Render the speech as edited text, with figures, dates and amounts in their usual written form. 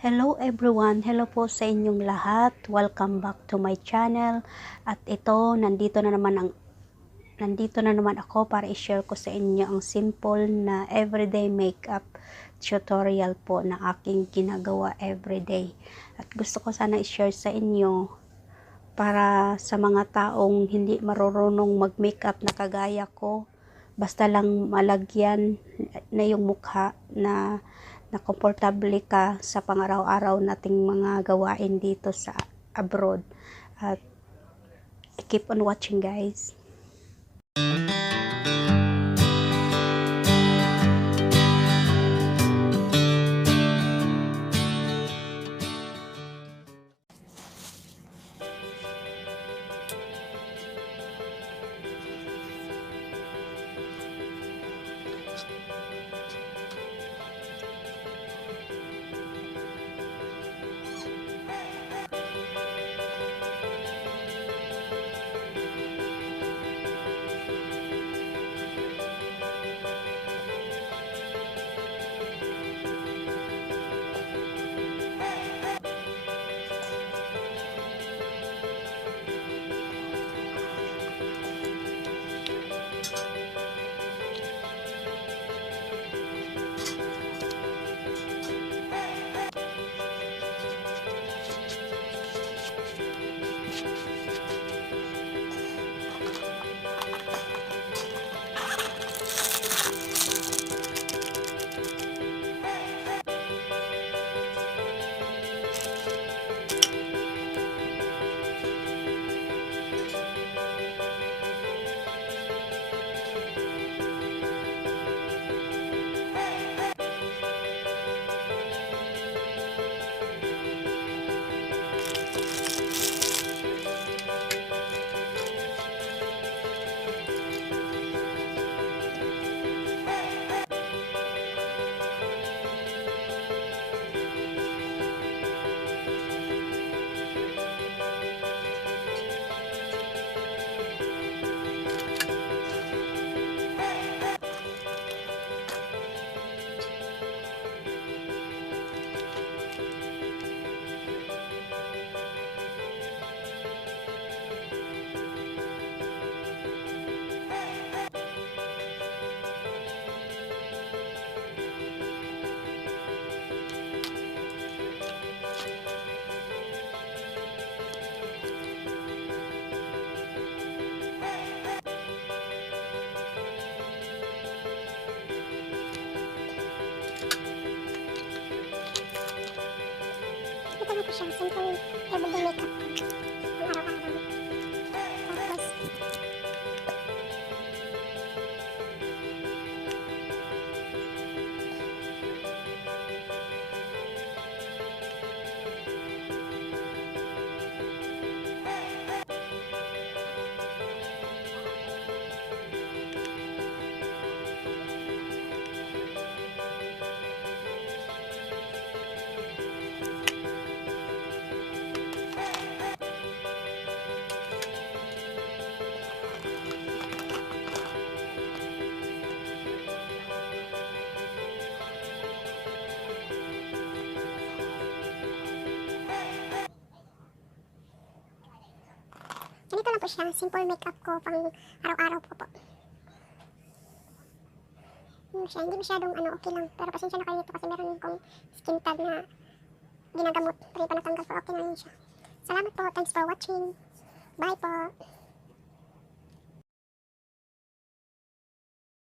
Hello everyone, hello po sa inyong lahat. Welcome back to my channel. At ito, nandito na naman ako para i-share ko sa inyo ang simple na everyday makeup tutorial po na aking ginagawa everyday. At gusto ko sana i-share sa inyo para sa mga taong hindi marunong mag-makeup na kagaya ko. Basta lang malagyan na yung mukha na komportable ka sa pang-araw-araw nating mga gawain dito sa abroad. At keep on watching, guys. Ito na po siya, simple everyday makeup ang araw-araw. Tapos, ganito lang po siya, simple makeup ko pang araw-araw po. Siya, hindi masyadong okay lang, pero pasensya na kayo dito kasi meron kong skin tag na ginagamot, pero ito natanggal, pero okay na yun siya. Salamat po, thanks for watching, bye po.